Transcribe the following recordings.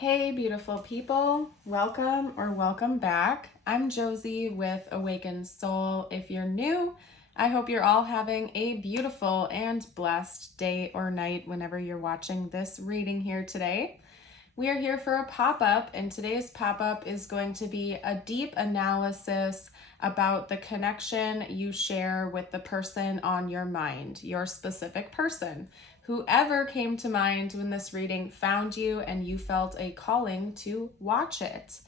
Hey, beautiful people. Welcome back. I'm Josie with Awakened Soul. If you're new, I hope you're all having a beautiful and blessed day or night whenever you're watching this reading here today. We are here for a pop-up, and today's pop-up is going to be a deep analysis about the connection you share with the person on your mind, your specific person. Whoever came to mind when this reading found you and you felt a calling to watch it.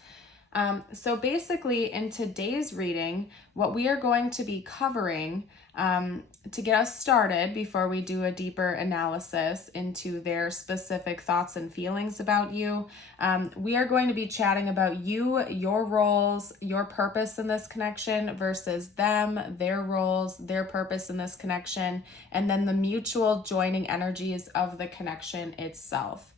So basically, in today's reading, what we are going to be covering to get us started before we do a deeper analysis into their specific thoughts and feelings about you, we are going to be chatting about you, your roles, your purpose in this connection versus them, their roles, their purpose in this connection, and then the mutual joining energies of the connection itself.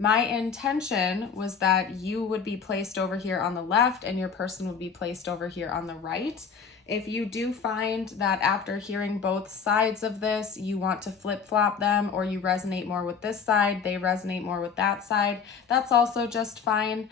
My intention was that you would be placed over here on the left and your person would be placed over here on the right. If you do find that after hearing both sides of this, you want to flip-flop them, or you resonate more with this side, they resonate more with that side, that's also just fine.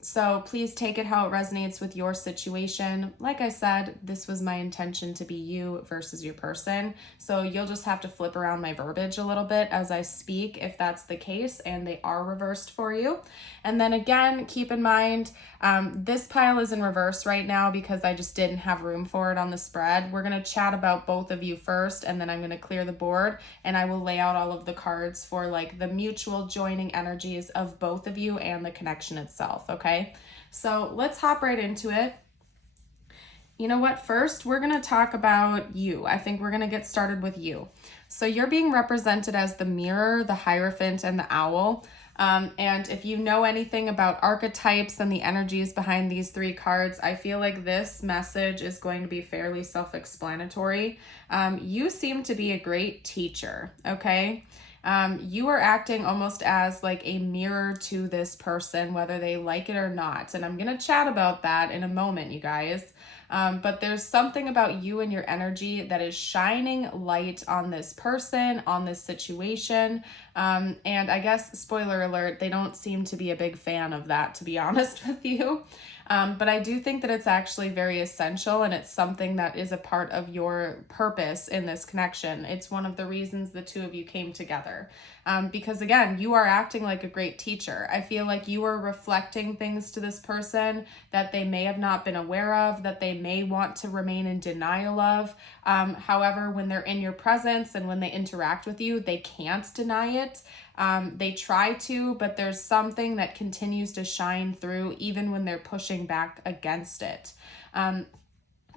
So please take it how it resonates with your situation. Like I said, this was my intention to be you versus your person. So you'll just have to flip around my verbiage a little bit as I speak if that's the case and they are reversed for you. And then again, keep in mind, this pile is in reverse right now because I just didn't have room for it on the spread. We're going to chat about both of you first, and then I'm going to clear the board and I will lay out all of the cards for like the mutual joining energies of both of you and the connection itself. Okay, so let's hop right into it. You know what? First, we're going to talk about you. I think we're going to get started with you. So you're being represented as the mirror, the Hierophant, and the owl. And if you know anything about archetypes and the energies behind these three cards, I feel like this message is going to be fairly self-explanatory. You seem to be a great teacher, okay? You are acting almost as like a mirror to this person, whether they like it or not. And I'm going to chat about that in a moment, you guys. But there's something about you and your energy that is shining light on this person, on this situation. And I guess, spoiler alert, they don't seem to be a big fan of that, to be honest with you. But I do think that it's actually very essential, and it's something that is a part of your purpose in this connection. It's one of the reasons the two of you came together. Because again, you are acting like a great teacher. I feel like you are reflecting things to this person that they may have not been aware of, that they may want to remain in denial of. However, when they're in your presence and when they interact with you, they can't deny it. They try to, but there's something that continues to shine through even when they're pushing back against it.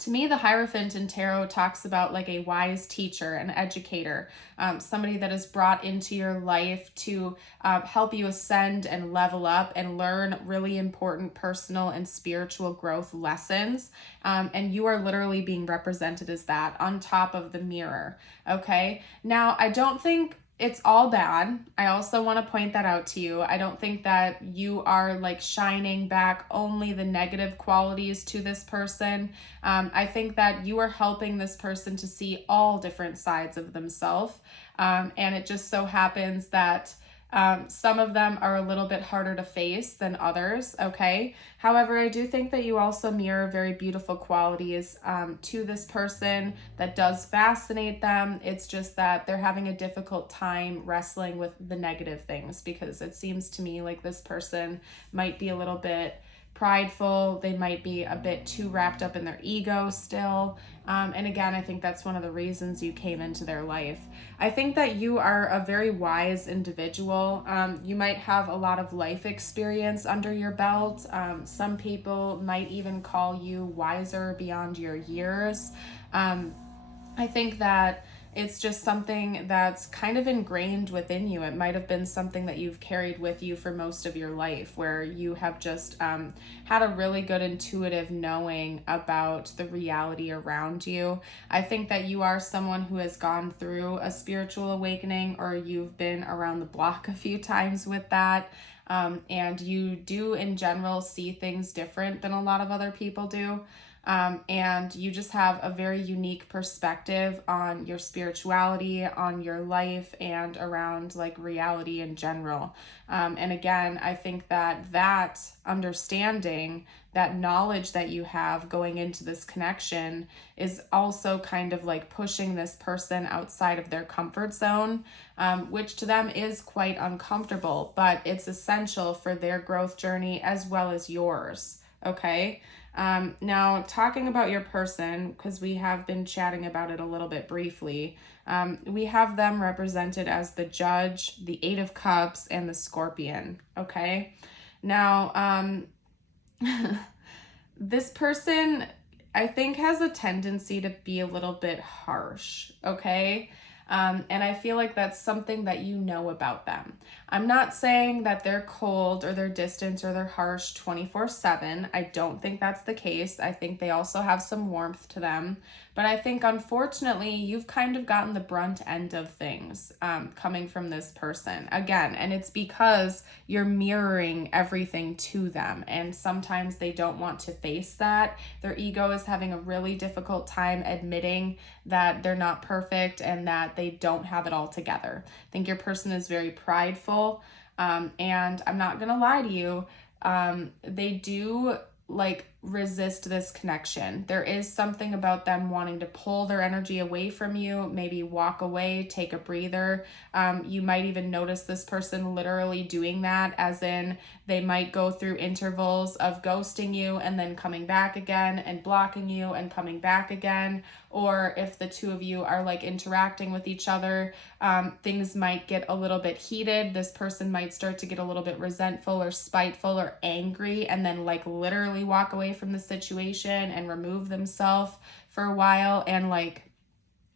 To me, the Hierophant in tarot talks about like a wise teacher, an educator, somebody that is brought into your life to help you ascend and level up and learn really important personal and spiritual growth lessons. And you are literally being represented as that on top of the mirror. Okay. Now, I don't think it's all bad. I also want to point that out to you. I don't think that you are like shining back only the negative qualities to this person. I think that you are helping this person to see all different sides of themselves. And it just so happens that some of them are a little bit harder to face than others, okay? However, I do think that you also mirror very beautiful qualities to this person that does fascinate them. It's just that they're having a difficult time wrestling with the negative things, because it seems to me like this person might be a little bit prideful. They might be a bit too wrapped up in their ego still. And again, I think that's one of the reasons you came into their life. I think that you are a very wise individual. You might have a lot of life experience under your belt. Some people might even call you wiser beyond your years. I think that it's just something that's kind of ingrained within you. It might have been something that you've carried with you for most of your life, where you have just had a really good intuitive knowing about the reality around you. I think that you are someone who has gone through a spiritual awakening, or you've been around the block a few times with that. And you do in general see things different than a lot of other people do. And you just have a very unique perspective on your spirituality, on your life, and around like reality in general. And again, I think that understanding, that knowledge that you have going into this connection is also kind of like pushing this person outside of their comfort zone, which to them is quite uncomfortable, but it's essential for their growth journey as well as yours. Okay. Now, talking about your person, because we have been chatting about it a little bit briefly, we have them represented as the Judge, the Eight of Cups, and the Scorpion. Okay. Now, this person, I think, has a tendency to be a little bit harsh. Okay. And I feel like that's something that you know about them. I'm not saying that they're cold or they're distant or they're harsh 24/7. I don't think that's the case. I think they also have some warmth to them. But I think, unfortunately, you've kind of gotten the brunt end of things coming from this person. Again, and it's because you're mirroring everything to them. And sometimes they don't want to face that. Their ego is having a really difficult time admitting that they're not perfect and that they don't have it all together. I think your person is very prideful. And I'm not going to lie to you. They do like resist this connection. There is something about them wanting to pull their energy away from you, maybe walk away, take a breather. You might even notice this person literally doing that, as in they might go through intervals of ghosting you and then coming back again and blocking you and coming back again. Or if the two of you are like interacting with each other, things might get a little bit heated. This person might start to get a little bit resentful or spiteful or angry and then like literally walk away from the situation and remove themselves for a while and like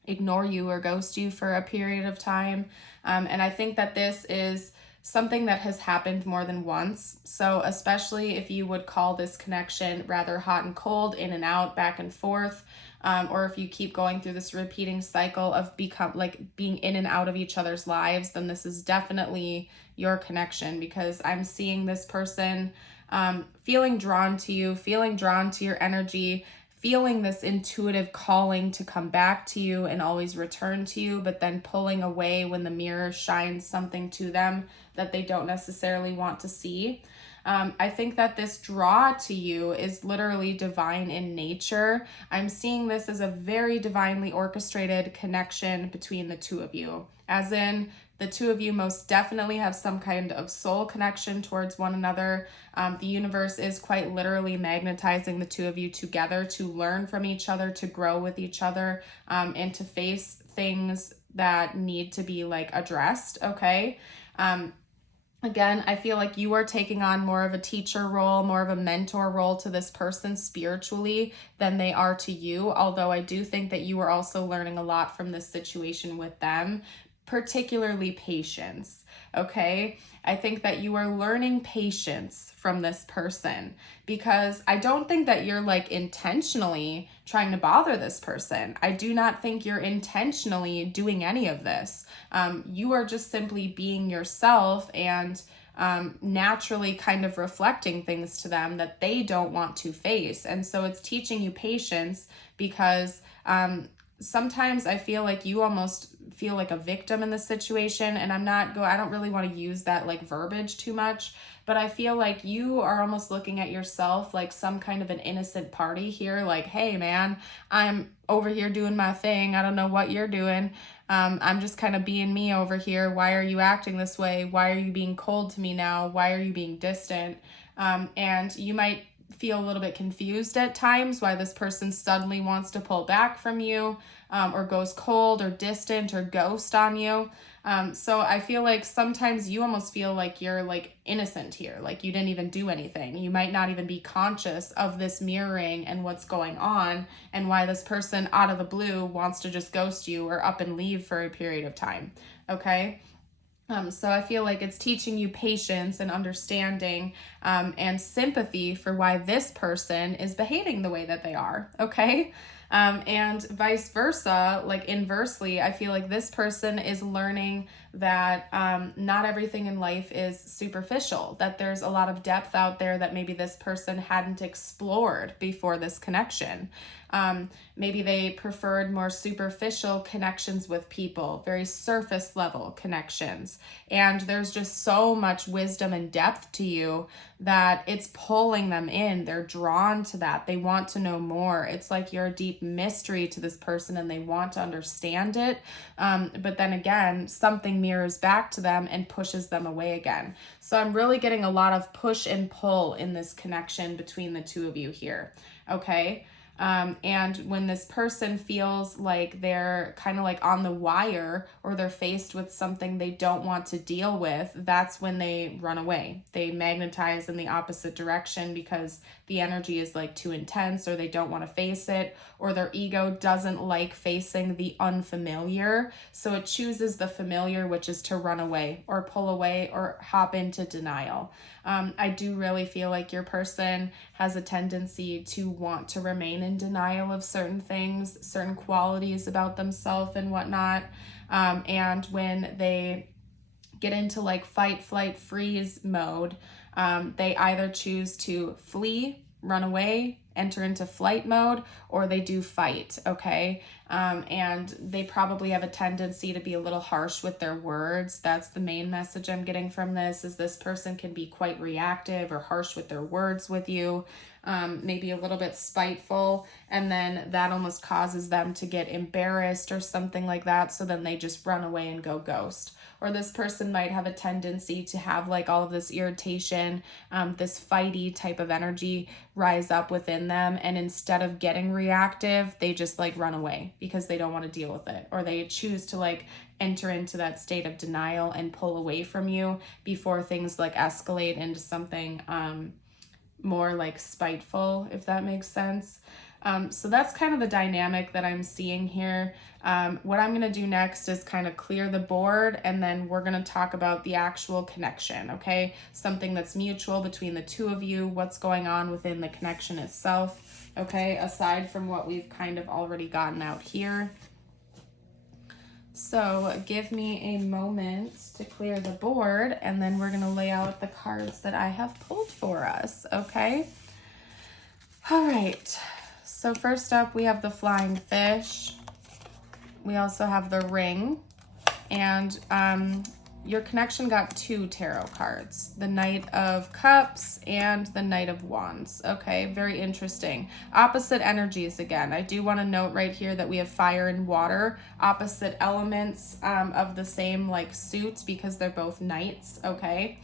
ignore you or ghost you for a period of time. And I think that this is something that has happened more than once. So especially if you would call this connection rather hot and cold, in and out, back and forth, or if you keep going through this repeating cycle of being in and out of each other's lives, then this is definitely your connection, because I'm seeing this person feeling drawn to you, feeling drawn to your energy, feeling this intuitive calling to come back to you and always return to you, but then pulling away when the mirror shines something to them that they don't necessarily want to see. I think that this draw to you is literally divine in nature. I'm seeing this as a very divinely orchestrated connection between the two of you, as in the two of you most definitely have some kind of soul connection towards one another. The universe is quite literally magnetizing the two of you together to learn from each other, to grow with each other, and to face things that need to be like addressed, okay? Again, I feel like you are taking on more of a teacher role, more of a mentor role to this person spiritually than they are to you. Although I do think that you are also learning a lot from this situation with them, particularly patience, okay? I think that you are learning patience from this person, because I don't think that you're like intentionally trying to bother this person. I do not think you're intentionally doing any of this. You are just simply being yourself and naturally kind of reflecting things to them that they don't want to face. And so it's teaching you patience, because sometimes I feel like you almost feel like a victim in this situation, and I don't really want to use that like verbiage too much, but I feel like you are almost looking at yourself like some kind of an innocent party here, like, hey man, I'm over here doing my thing, I don't know what you're doing, I'm just kind of being me over here, why are you acting this way, why are you being cold to me now, why are you being distant, and you might feel a little bit confused at times why this person suddenly wants to pull back from you, or goes cold or distant or ghost on you. So I feel like sometimes you almost feel like you're like innocent here, like you didn't even do anything. You might not even be conscious of this mirroring and what's going on and why this person out of the blue wants to just ghost you or up and leave for a period of time. Okay. So I feel like it's teaching you patience and understanding and sympathy for why this person is behaving the way that they are, okay? And vice versa, like inversely, I feel like this person is learning that not everything in life is superficial, that there's a lot of depth out there that maybe this person hadn't explored before this connection. Maybe they preferred more superficial connections with people, very surface level connections. And there's just so much wisdom and depth to you that it's pulling them in. They're drawn to that. They want to know more. It's like you're a deep mystery to this person and they want to understand it. But then again, something mirrors back to them and pushes them away again. So I'm really getting a lot of push and pull in this connection between the two of you here. Okay. And when this person feels like they're kind of like on the wire or they're faced with something they don't want to deal with, that's when they run away. They magnetize in the opposite direction because the energy is like too intense, or they don't want to face it, or their ego doesn't like facing the unfamiliar. So it chooses the familiar, which is to run away or pull away or hop into denial. I do really feel like your person has a tendency to want to remain in denial of certain things, certain qualities about themselves and whatnot. And when they get into like fight, flight, freeze mode, they either choose to flee, run away, enter into flight mode, or they do fight, okay? And they probably have a tendency to be a little harsh with their words. That's the main message I'm getting from this, is this person can be quite reactive or harsh with their words with you, maybe a little bit spiteful, and then that almost causes them to get embarrassed or something like that, so then they just run away and go ghost. Or this person might have a tendency to have like all of this irritation, this fighty type of energy rise up within them, and instead of getting reactive, they just like run away because they don't want to deal with it, or they choose to like enter into that state of denial and pull away from you before things like escalate into something more like spiteful, if that makes sense. So that's kind of the dynamic that I'm seeing here. What I'm going to do next is kind of clear the board, and then we're going to talk about the actual connection, okay? Something that's mutual between the two of you, what's going on within the connection itself, okay? Aside from what we've kind of already gotten out here. So give me a moment to clear the board, and then we're going to lay out the cards that I have pulled for us, okay? All right. So first up, we have the flying fish. We also have the ring, and your connection got two tarot cards, the Knight of Cups and the Knight of Wands. Okay, very interesting. Opposite energies again. I do want to note right here that we have fire and water, opposite elements of the same like suit, because they're both knights, okay?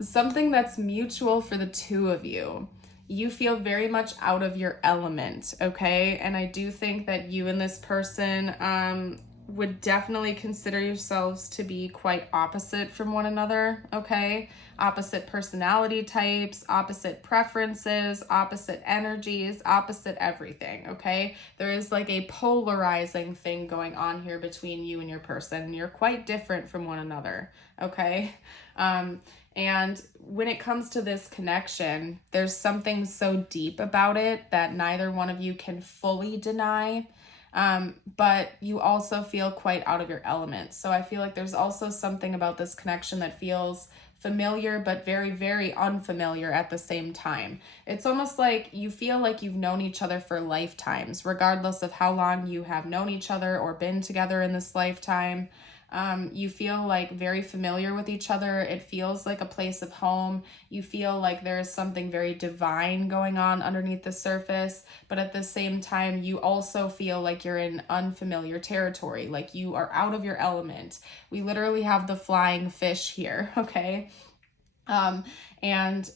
Something that's mutual for the two of you. You feel very much out of your element, okay? And I do think that you and this person would definitely consider yourselves to be quite opposite from one another, okay? Opposite personality types, opposite preferences, opposite energies, opposite everything, okay? There is like a polarizing thing going on here between you and your person, and you're quite different from one another, okay? And when it comes to this connection, there's something so deep about it that neither one of you can fully deny, but you also feel quite out of your element. So I feel like there's also something about this connection that feels familiar, but very, very unfamiliar at the same time. It's almost like you feel like you've known each other for lifetimes, regardless of how long you have known each other or been together in this lifetime. You feel like very familiar with each other. It feels like a place of home. You feel like there is something very divine going on underneath the surface, but at the same time, you also feel like you're in unfamiliar territory, like you are out of your element. We literally have the flying fish here, okay? And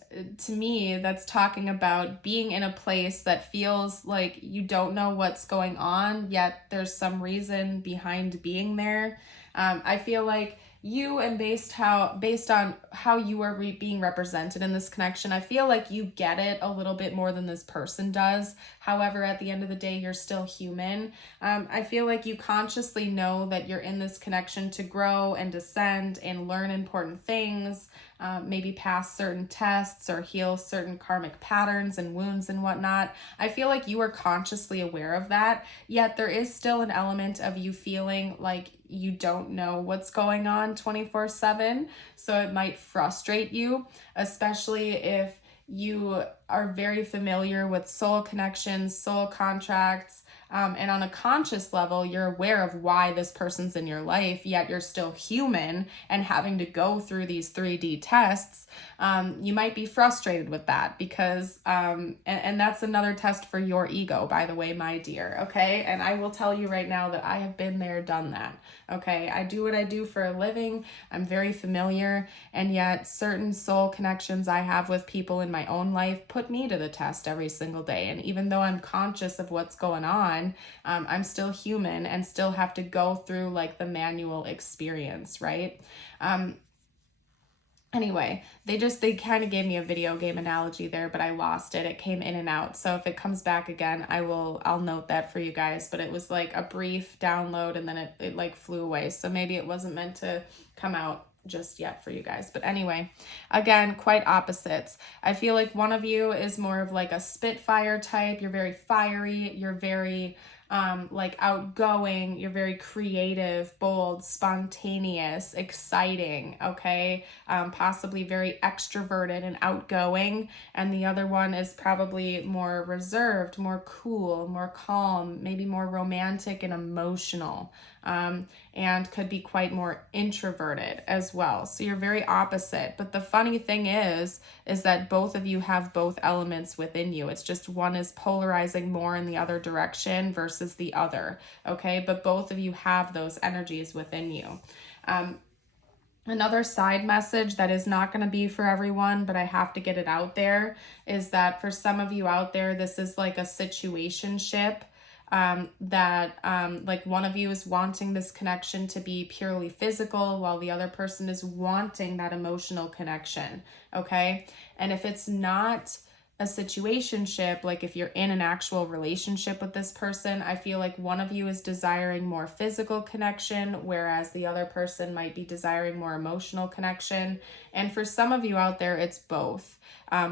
to me, that's talking about being in a place that feels like you don't know what's going on, yet there's some reason behind being there. I feel like you, and based on how you are being represented in this connection, I feel like you get it a little bit more than this person does. However, at the end of the day, you're still human. I feel like you consciously know that you're in this connection to grow and ascend and learn important things, maybe pass certain tests or heal certain karmic patterns and wounds and whatnot. I feel like you are consciously aware of that, yet there is still an element of you feeling like you don't know what's going on 24/7. So it might frustrate you, especially if you are very familiar with soul connections, soul contracts, and on a conscious level, you're aware of why this person's in your life, yet you're still human and having to go through these 3D tests. You might be frustrated with that because, and that's another test for your ego, by the way, my dear, okay? And I will tell you right now that I have been there, done that, okay? I do what I do for a living. I'm very familiar, and yet certain soul connections I have with people in my own life put me to the test every single day. And even though I'm conscious of what's going on, I'm still human and still have to go through like the manual experience, right? Anyway, they kind of gave me a video game analogy there, but I lost it. It came in and out. So if it comes back again, I'll note that for you guys. But it was like a brief download and then it like flew away. So maybe it wasn't meant to come out just yet for you guys. But anyway, again, quite opposites. I feel like one of you is more of like a Spitfire type. You're very fiery. You're very like outgoing. You're very creative, bold, spontaneous, exciting, okay? Possibly very extroverted and outgoing. And the other one is probably more reserved, more cool, more calm, maybe more romantic and emotional. And could be quite more introverted as well. So you're very opposite. But the funny thing is that both of you have both elements within you. It's just one is polarizing more in the other direction versus the other, okay? But both of you have those energies within you. Another side message that is not going to be for everyone, but I have to get it out there, is that for some of you out there, this is like a situationship. Like one of you is wanting this connection to be purely physical while the other person is wanting that emotional connection, okay? And if it's not a situationship, like if you're in an actual relationship with this person, I feel like one of you is desiring more physical connection, whereas the other person might be desiring more emotional connection. And for some of you out there, it's both.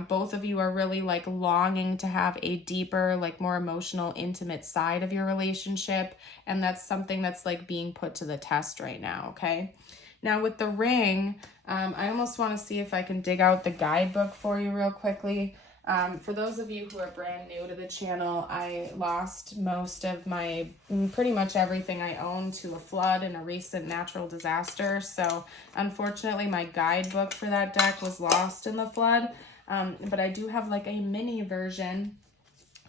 Both of you are really like longing to have a deeper, like more emotional, intimate side of your relationship. And that's something that's like being put to the test right now, okay? Now with the ring, I almost want to see if I can dig out the guidebook for you real quickly. For those of you who are brand new to the channel, I lost most of my, pretty much everything I own to a flood and a recent natural disaster. So unfortunately, my guidebook for that deck was lost in the flood. But I do have like a mini version,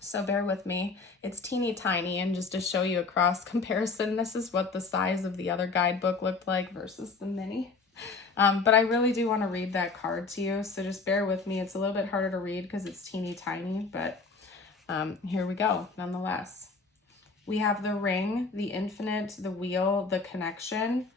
so bear with me. It's teeny tiny, and just to show you a cross comparison, this is what the size of the other guidebook looked like versus the mini. But I really do want to read that card to you, so just bear with me. It's a little bit harder to read because it's teeny tiny, but here we go nonetheless. We have the ring, the infinite, the wheel, the connection.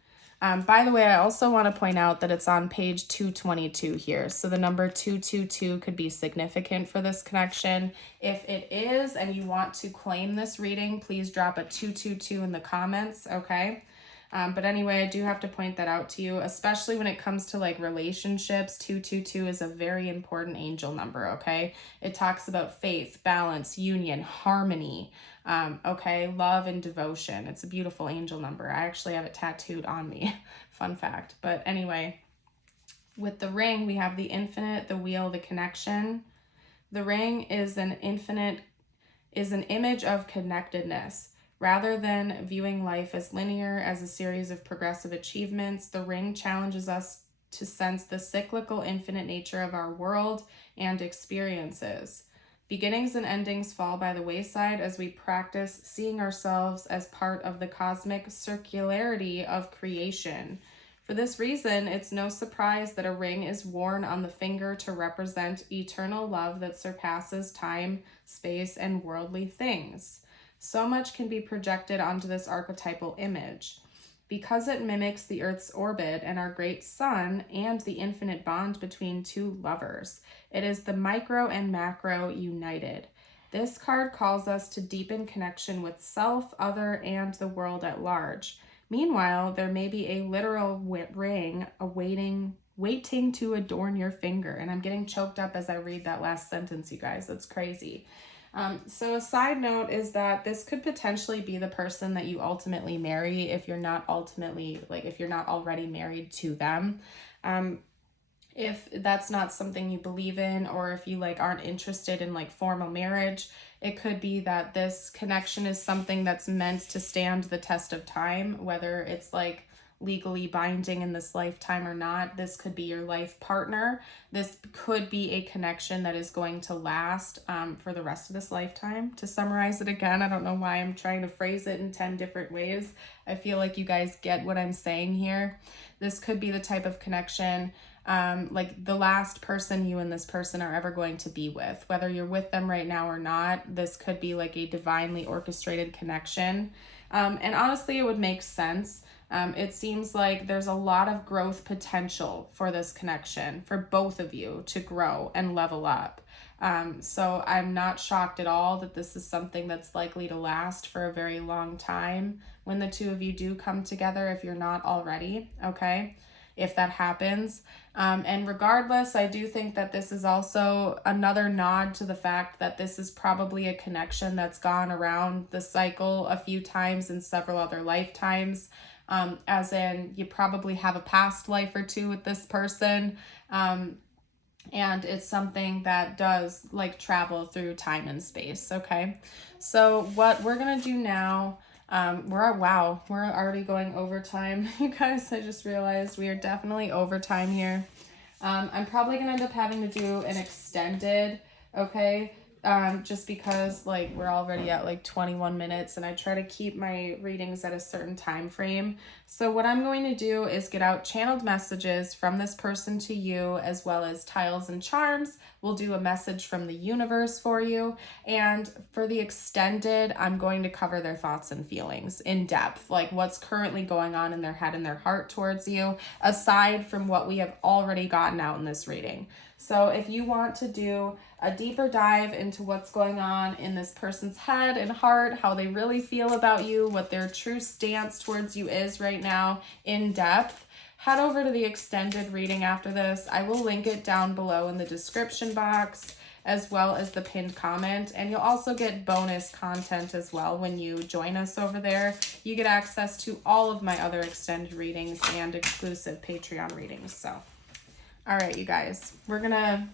By the way, I also want to point out that it's on page 222 here. So the number 222 could be significant for this connection. If it is, and you want to claim this reading, please drop a 222 in the comments, okay? But anyway, I do have to point that out to you, especially when it comes to like relationships. 222 is a very important angel number, okay? It talks about faith, balance, union, harmony, okay? Love and devotion. It's a beautiful angel number. I actually have it tattooed on me. Fun fact. But anyway, with the ring, we have the infinite, the wheel, the connection. The ring is an image of connectedness. Rather than viewing life as linear, as a series of progressive achievements, the ring challenges us to sense the cyclical, infinite nature of our world and experiences. Beginnings and endings fall by the wayside as we practice seeing ourselves as part of the cosmic circularity of creation. For this reason, it's no surprise that a ring is worn on the finger to represent eternal love that surpasses time, space, and worldly things. So much can be projected onto this archetypal image. Because it mimics the Earth's orbit and our great sun and the infinite bond between two lovers, it is the micro and macro united. This card calls us to deepen connection with self, other, and the world at large. Meanwhile, there may be a literal ring waiting to adorn your finger. And I'm getting choked up as I read that last sentence, you guys. That's crazy. So a side note is that this could potentially be the person that you ultimately marry if you're not already married to them. If that's not something you believe in, or if you like aren't interested in like formal marriage, it could be that this connection is something that's meant to stand the test of time, whether it's like legally binding in this lifetime or not. This could be your life partner. This could be a connection that is going to last for the rest of this lifetime. To summarize it again, I don't know why I'm trying to phrase it in 10 different ways. I feel like you guys get what I'm saying here. This could be the type of connection like the last person you and this person are ever going to be with, whether you're with them right now or not. This could be like a divinely orchestrated connection. And honestly, it would make sense. It seems like there's a lot of growth potential for this connection, for both of you to grow and level up. So I'm not shocked at all that this is something that's likely to last for a very long time when the two of you do come together, if you're not already, okay? If that happens. And regardless, I do think that this is also another nod to the fact that this is probably a connection that's gone around the cycle a few times in several other lifetimes. As in, you probably have a past life or two with this person. And it's something that does like travel through time and space, okay? So what we're gonna do now, we're already going overtime. You guys, I just realized we are definitely overtime here. I'm probably gonna end up having to do an extended, okay? Just because like we're already at like 21 minutes and I try to keep my readings at a certain time frame. So what I'm going to do is get out channeled messages from this person to you, as well as tiles and charms. We'll do a message from the universe for you. And for the extended, I'm going to cover their thoughts and feelings in depth, like what's currently going on in their head and their heart towards you, aside from what we have already gotten out in this reading. So if you want to do a deeper dive into what's going on in this person's head and heart, how they really feel about you, what their true stance towards you is right now in depth, head over to the extended reading after this. I will link it down below in the description box, as well as the pinned comment. And you'll also get bonus content as well when you join us over there. You get access to all of my other extended readings and exclusive Patreon readings. So, all right, you guys, we're gonna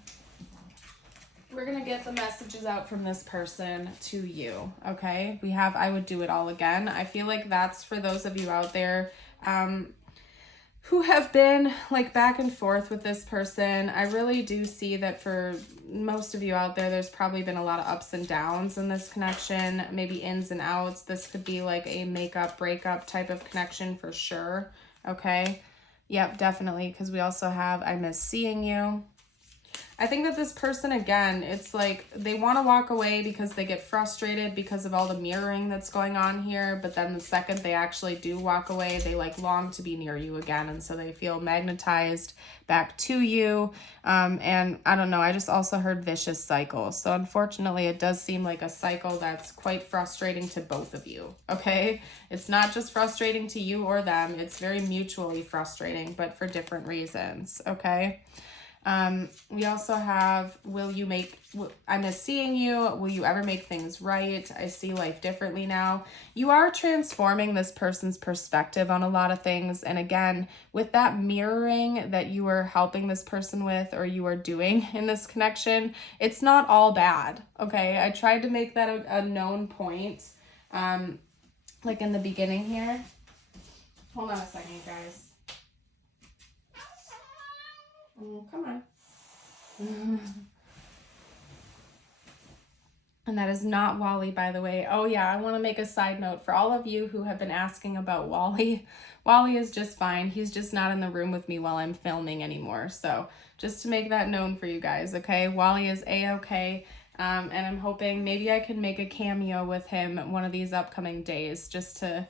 get the messages out from this person to you, okay? I would do it all again. I feel like that's for those of you out there who have been like back and forth with this person. I really do see that for most of you out there, there's probably been a lot of ups and downs in this connection, maybe ins and outs. This could be like a makeup, breakup type of connection for sure, okay? Yep, definitely, because we also have I miss seeing you. I think that this person, again, it's like they want to walk away because they get frustrated because of all the mirroring that's going on here. But then the second they actually do walk away, they like long to be near you again. And so they feel magnetized back to you. And I don't know, I just also heard vicious cycle. So unfortunately, it does seem like a cycle that's quite frustrating to both of you. Okay. It's not just frustrating to you or them. It's very mutually frustrating, but for different reasons. Okay. We also have, I miss seeing you. Will you ever make things right? I see life differently now. You are transforming this person's perspective on a lot of things. And again, with that mirroring that you are helping this person with, or you are doing in this connection, it's not all bad. Okay. I tried to make that a known point, like in the beginning here. Hold on a second, you guys. Oh, come on. And that is not Wally, by the way. Oh yeah, I want to make a side note for all of you who have been asking about Wally. Wally is just fine. He's just not in the room with me while I'm filming anymore. So just to make that known for you guys, okay? Wally is A-okay. And I'm hoping maybe I can make a cameo with him one of these upcoming days, just to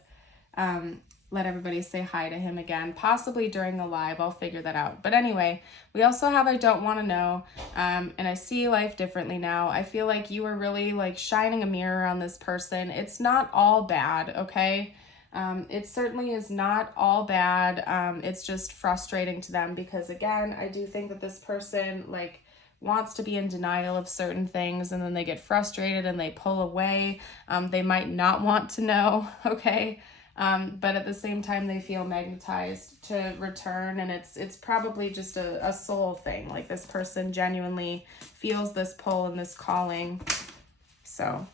let everybody say hi to him again, possibly during the live. I'll figure that out. But anyway, we also have I don't want to know, and I see life differently now. I feel like you are really like shining a mirror on this person. It's not all bad, okay? It certainly is not all bad. It's just frustrating to them because, again, I do think that this person like wants to be in denial of certain things, and then they get frustrated and they pull away. They might not want to know, okay? But at the same time, they feel magnetized to return, and it's probably just a soul thing. Like this person genuinely feels this pull and this calling. So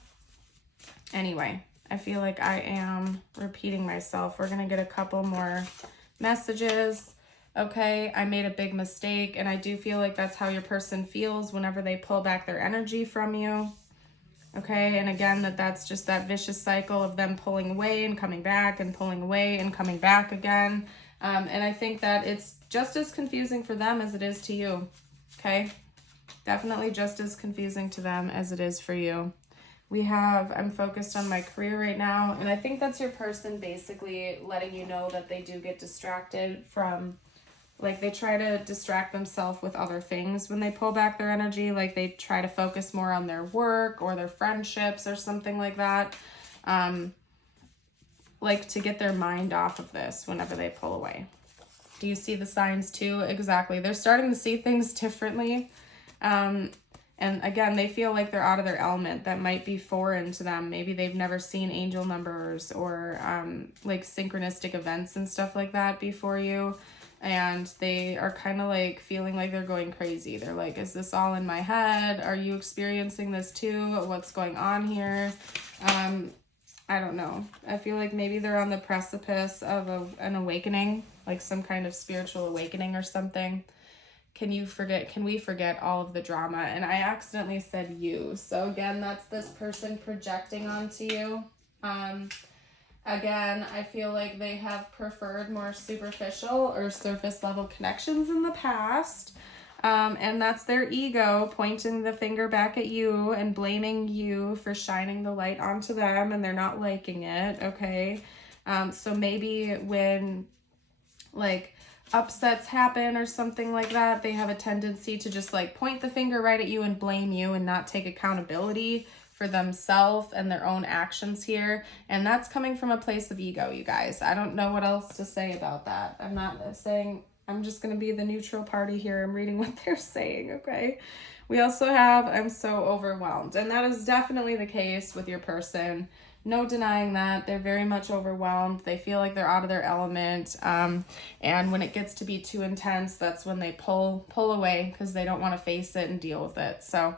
anyway, I feel like I am repeating myself. We're going to get a couple more messages. Okay, I made a big mistake, and I do feel like that's how your person feels whenever they pull back their energy from you. Okay, and again, that's just that vicious cycle of them pulling away and coming back and pulling away and coming back again. And I think that it's just as confusing for them as it is to you. Okay, definitely just as confusing to them as it is for you. I'm focused on my career right now, and I think that's your person basically letting you know that they do get distracted from, like they try to distract themselves with other things when they pull back their energy. Like they try to focus more on their work or their friendships or something like that. Like to get their mind off of this whenever they pull away. Do you see the signs too? Exactly. They're starting to see things differently. And again, they feel like they're out of their element. That might be foreign to them. Maybe they've never seen angel numbers or like synchronistic events and stuff like that before you. And they are kind of like feeling like they're going crazy. They're like, is this all in my head? Are you experiencing this too? What's going on here? I don't know. I feel like maybe they're on the precipice of an awakening, like some kind of spiritual awakening or something. Can we forget all of the drama? And I accidentally said you. So again, that's this person projecting onto you. Again, I feel like they have preferred more superficial or surface level connections in the past. And that's their ego pointing the finger back at you and blaming you for shining the light onto them, and they're not liking it, okay? So maybe when like upsets happen or something like that, they have a tendency to just like point the finger right at you and blame you and not take accountability for themselves and their own actions here. And that's coming from a place of ego, you guys. I don't know what else to say about that. I'm not saying, I'm just going to be the neutral party here. I'm reading what they're saying, okay? We also have, I'm so overwhelmed. And that is definitely the case with your person. No denying that. They're very much overwhelmed. They feel like they're out of their element. And when it gets to be too intense, that's when they pull away because they don't want to face it and deal with it. So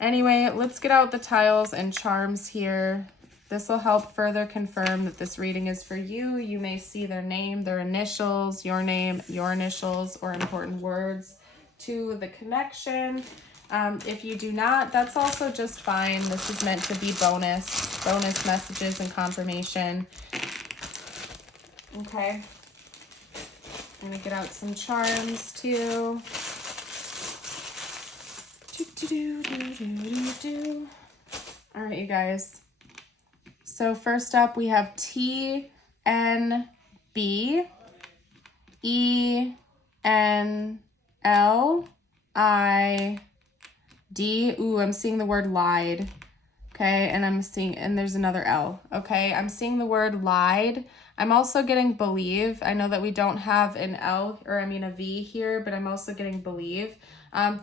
anyway, let's get out the tiles and charms here. This will help further confirm that this reading is for you. You may see their name, their initials, your name, your initials, or important words to the connection. If you do not, that's also just fine. This is meant to be bonus messages and confirmation. Okay. I'm gonna get out some charms too. All right, you guys. So first up, we have TNB ENLID. Ooh, I'm seeing the word lied. Okay, and there's another L. Okay, I'm seeing the word lied. I'm also getting believe. I know that we don't have an L, or I mean a V here, but I'm also getting believe.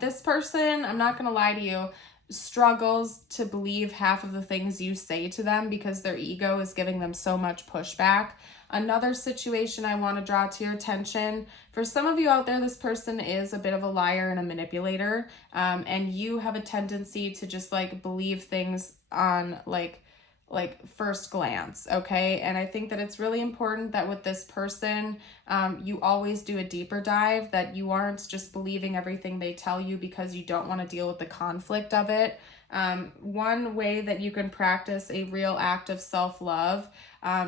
This person, I'm not going to lie to you, struggles to believe half of the things you say to them because their ego is giving them so much pushback. Another situation I want to draw to your attention, for some of you out there, this person is a bit of a liar and a manipulator, and you have a tendency to just like believe things on like first glance, okay? And I think that it's really important that with this person, you always do a deeper dive, that you aren't just believing everything they tell you because you don't want to deal with the conflict of it. One way that you can practice a real act of self-love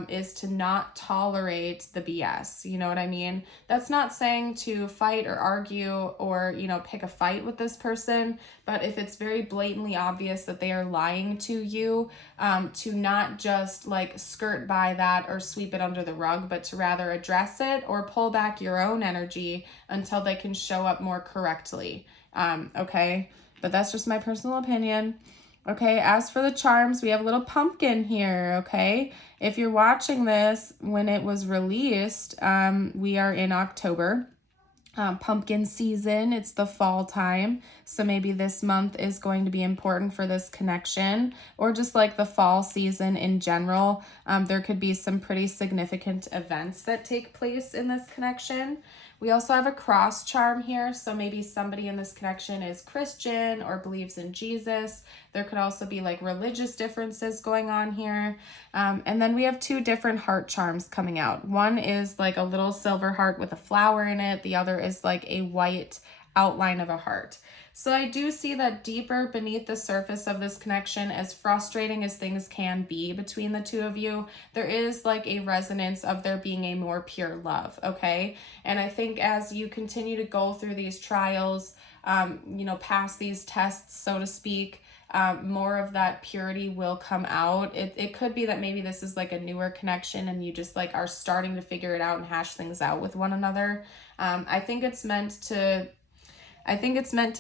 is to not tolerate the BS. You know what I mean? That's not saying to fight or argue or, pick a fight with this person, but if it's very blatantly obvious that they are lying to you, to not just like skirt by that or sweep it under the rug, but to rather address it or pull back your own energy until they can show up more correctly. Okay? But that's just my personal opinion. Okay, as for the charms, we have a little pumpkin here, okay? If you're watching this when it was released, we are in October. pumpkin season. It's the fall time. So maybe this month is going to be important for this connection, or just like the fall season in general. There could be some pretty significant events that take place in this connection. We also have a cross charm here. So maybe somebody in this connection is Christian or believes in Jesus. There could also be like religious differences going on here. And then we have two different heart charms coming out. One is like a little silver heart with a flower in it. The other is like a white outline of a heart. So I do see that deeper beneath the surface of this connection, as frustrating as things can be between the two of you, there is like a resonance of there being a more pure love, okay? And I think as you continue to go through these trials, pass these tests, so to speak, more of that purity will come out. It could be that maybe this is like a newer connection and you just like are starting to figure it out and hash things out with one another. I think it's meant to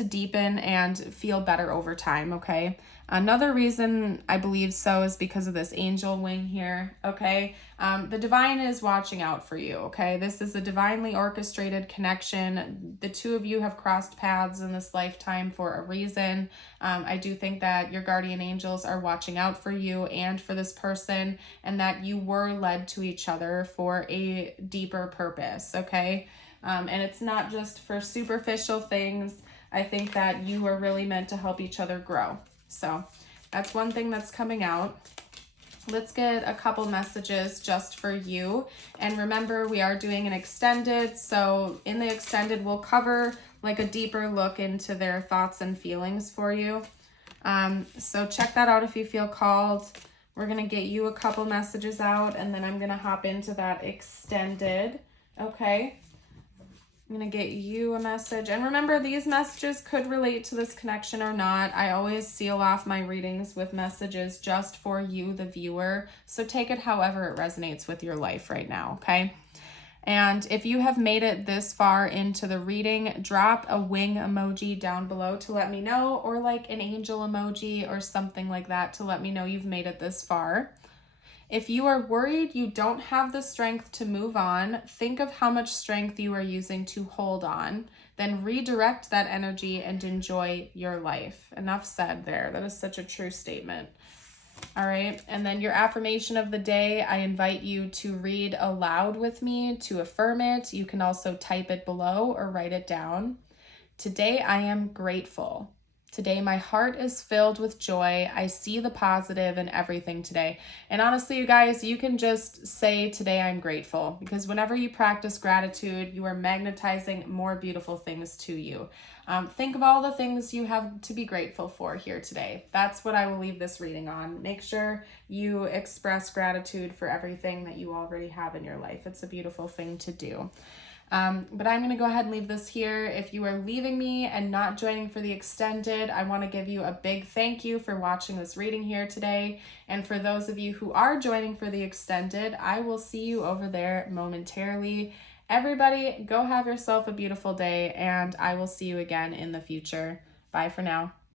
deepen and feel better over time, okay? Another reason I believe so is because of this angel wing here, okay? The divine is watching out for you, okay? This is a divinely orchestrated connection. The two of you have crossed paths in this lifetime for a reason. I do think that your guardian angels are watching out for you and for this person, and that you were led to each other for a deeper purpose, okay? And it's not just for superficial things. I think that you are really meant to help each other grow. So that's one thing that's coming out. Let's get a couple messages just for you. And remember, we are doing an extended. So in the extended, we'll cover like a deeper look into their thoughts and feelings for you. So check that out if you feel called. We're going to get you a couple messages out, and then I'm going to hop into that extended. Okay. I'm going to get you a message. And remember, these messages could relate to this connection or not. I always seal off my readings with messages just for you, the viewer. So take it however it resonates with your life right now, okay? And if you have made it this far into the reading, drop a wing emoji down below to let me know, or like an angel emoji or something like that to let me know you've made it this far. If you are worried you don't have the strength to move on, think of how much strength you are using to hold on. Then redirect that energy and enjoy your life. Enough said there. That is such a true statement. All right. And then your affirmation of the day, I invite you to read aloud with me to affirm it. You can also type it below or write it down. Today, I am grateful. Today, my heart is filled with joy. I see the positive in everything today. And honestly, you guys, you can just say, today I'm grateful, because whenever you practice gratitude, you are magnetizing more beautiful things to you. Think of all the things you have to be grateful for here today. That's what I will leave this reading on. Make sure you express gratitude for everything that you already have in your life. It's a beautiful thing to do. But I'm going to go ahead and leave this here. If you are leaving me and not joining for the extended, I want to give you a big thank you for watching this reading here today. And for those of you who are joining for the extended, I will see you over there momentarily. Everybody, go have yourself a beautiful day, and I will see you again in the future. Bye for now.